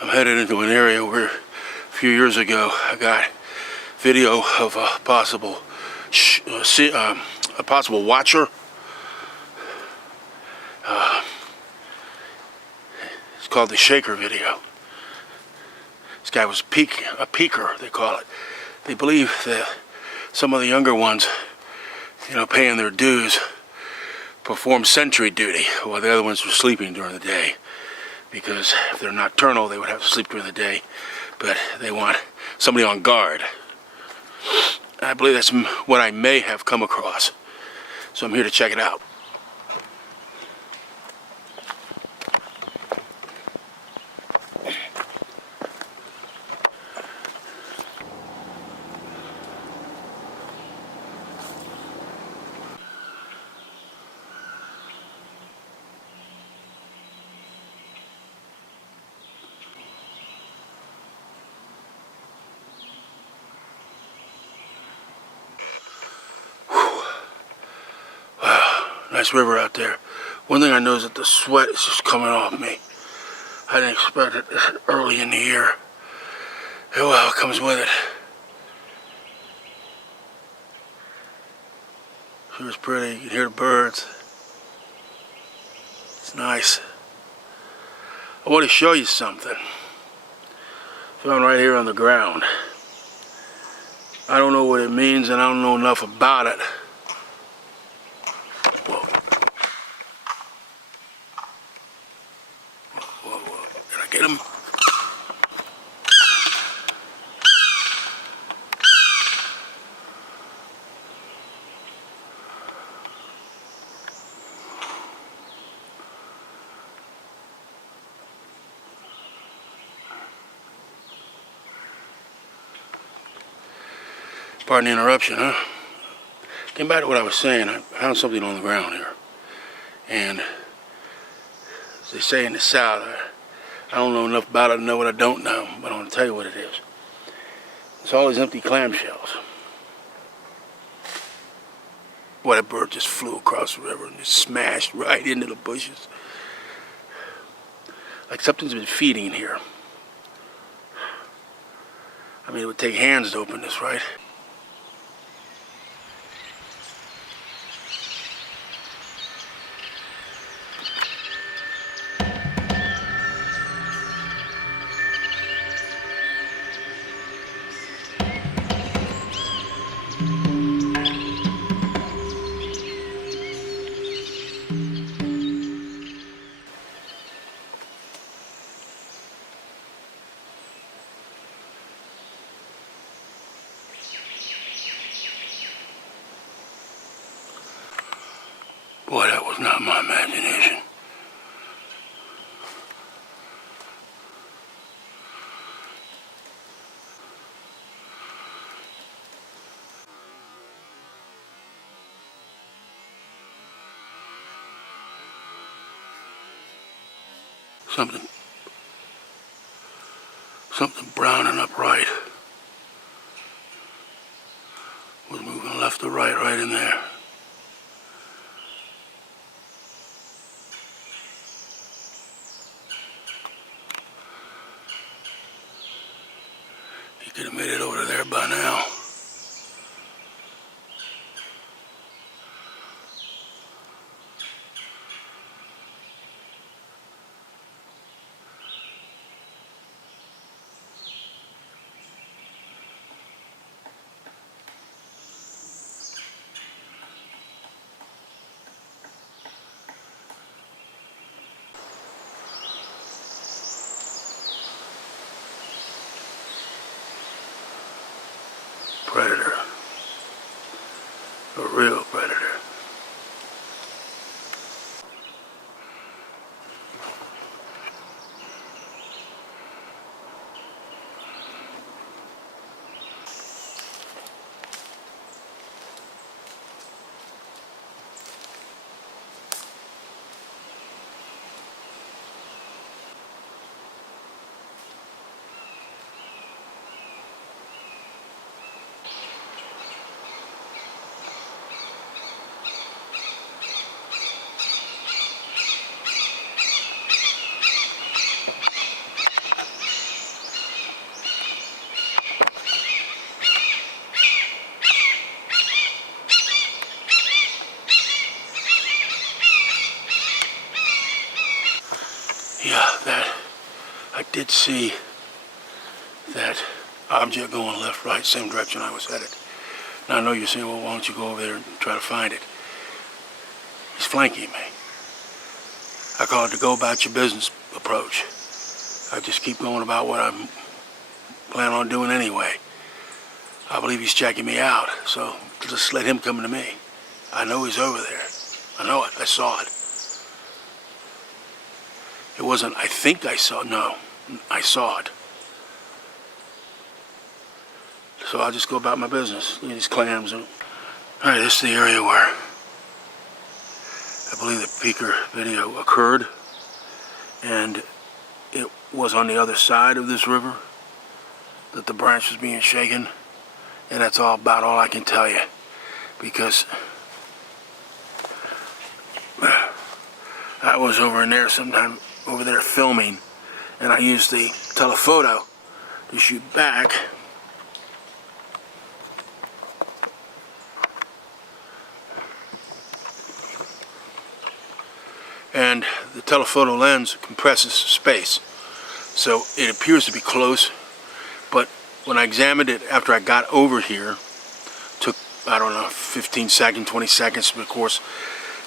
I'm headed into an area where a few years ago I got video of a possible watcher. It's called the Shaker video. This guy was a peeker, they call it. They believe that some of the younger ones, paying their dues, perform sentry duty while the other ones were sleeping during the day. Because if they're nocturnal, they would have to sleep during the day, but they want somebody on guard. I believe that's what I may have come across, so I'm here to check it out. Nice river out there. One thing I know is that the sweat is just coming off me. I didn't expect it this early in the year. Oh well, it comes with it. She was pretty. You can hear the birds. It's nice. I want to show you something. Found right here on the ground. I don't know what it means and I don't know enough about it. Did I get him? Pardon the interruption, huh? Getting back to what I was saying, I found something on the ground here. And as they say in the South, I don't know enough about it to know what I don't know, but I want to tell you what it is. It's all these empty clamshells. Boy, that bird just flew across the river and just smashed right into the bushes. Like something's been feeding here. I mean, it would take hands to open this, right? Boy, that was not my imagination. Something brown and upright was moving left to right in there. He could have made it over there by now. Predator. A real predator. I did see that object going left, right, same direction I was headed. Now I know you're saying, well, why don't you go over there and try to find it? He's flanking me. I call it the go about your business approach. I just keep going about what I'm planning on doing anyway. I believe he's checking me out, so just let him come to me. I know he's over there. I know it. I saw it. It wasn't, I think I saw, no, I saw it. So I'll just go about my business. Look at these clams. All right, this is the area where I believe the peaker video occurred, and it was on the other side of this river that the branch was being shaken, and that's about all I can tell you, because I was over in there sometime, over there filming, and I used the telephoto to shoot back. And the telephoto lens compresses space, so it appears to be close, but when I examined it after I got over here, took, I don't know, 15 seconds, 20 seconds, but of course,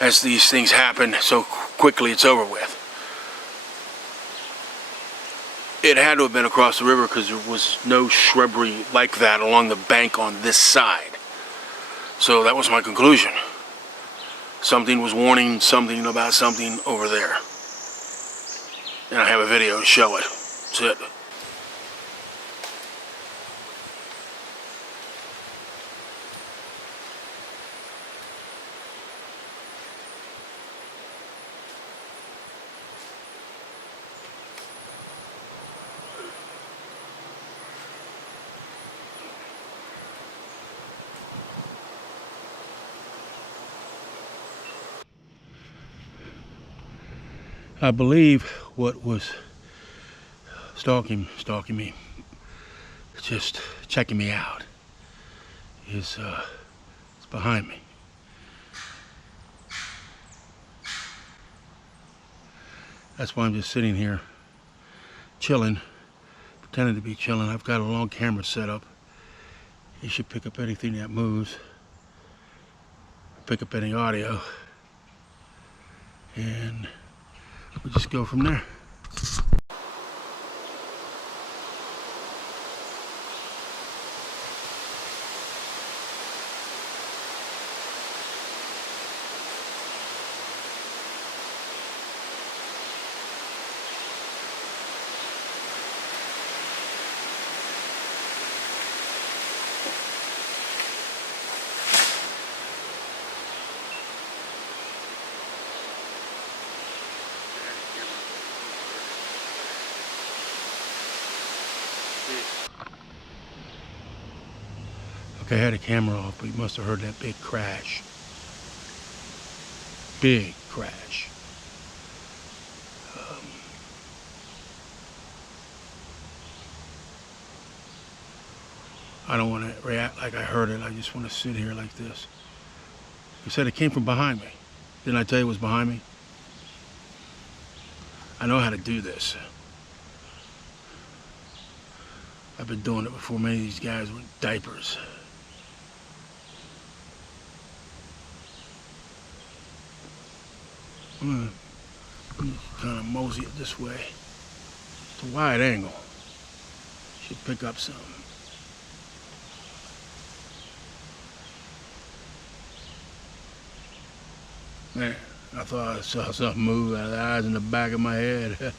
as these things happen so quickly, it's over with. It had to have been across the river because there was no shrubbery like that along the bank on this side. So that was my conclusion. Something was warning something about something over there. And I have a video to show it. That's it. I believe what was stalking me, just checking me out, is it's behind me. That's why I'm just sitting here, chilling, pretending to be chilling. I've got a long camera set up. You should pick up anything that moves, pick up any audio, and we'll just go from there. Okay, I had the camera off, but you must have heard that big crash. Big crash. I don't want to react like I heard it. I just want to sit here like this. You said it came from behind me. Didn't I tell you it was behind me? I know how to do this. I've been doing it before many of these guys were in diapers. I'm gonna kind of mosey it this way. It's a wide angle. Should pick up some. Man, I thought I saw something move out of the eyes in the back of my head.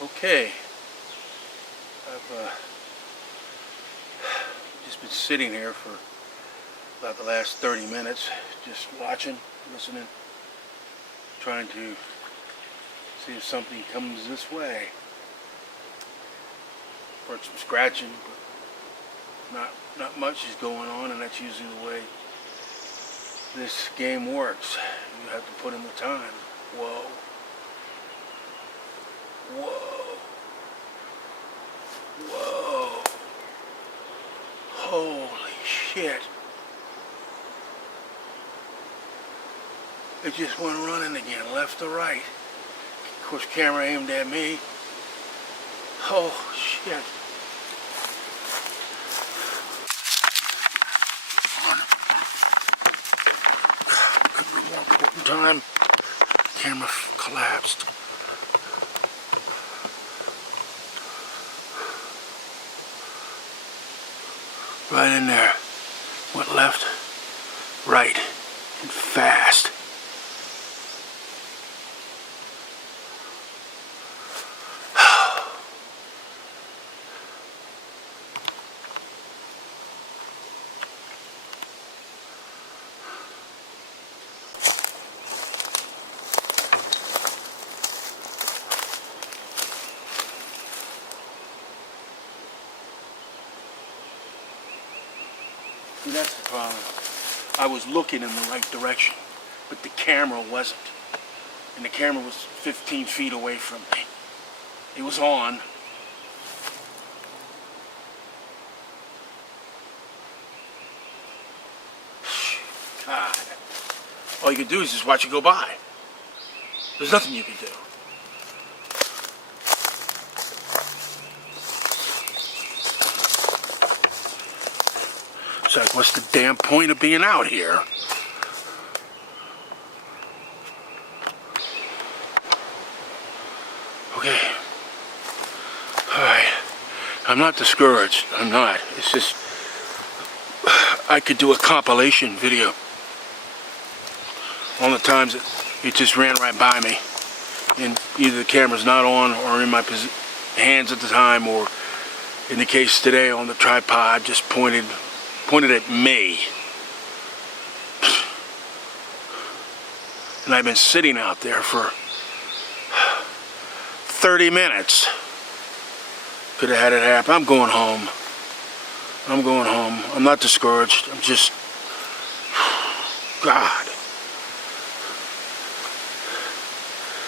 Okay, I've just been sitting here for about the last 30 minutes, just watching, listening, trying to see if something comes this way. Heard some scratching, but not much is going on, and that's usually the way this game works. You have to put in the time. Whoa. Whoa. Whoa. Holy shit. It just went running again, left to right. Of course, camera aimed at me. Oh, shit. Could be more important time. Camera collapsed. Right in there. Went left, right, and fast. See, that's the problem. I was looking in the right direction, but the camera wasn't. And the camera was 15 feet away from me. It was on. God. All you can do is just watch it go by. There's nothing you can do. It's like, what's the damn point of being out here? Okay. Alright. I'm not discouraged. I'm not. It's just, I could do a compilation video on the times that it just ran right by me. And either the camera's not on or in my hands at the time, or in the case today on the tripod, just pointed at me. And I've been sitting out there for 30 minutes. Could have had it happen. I'm going home. I'm going home. I'm not discouraged. I'm just, God.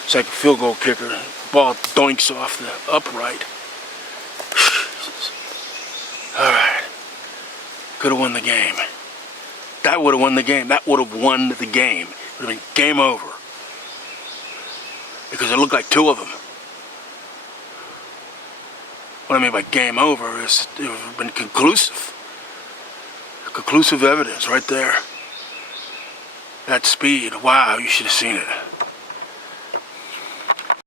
It's like a field goal kicker. Ball doinks off the upright. Jesus. All right. Could have won the game. That would have won the game. That would have won the game. It would have been game over. Because it looked like two of them. What I mean by game over is it would have been conclusive. Conclusive evidence right there. That speed. Wow, you should have seen it.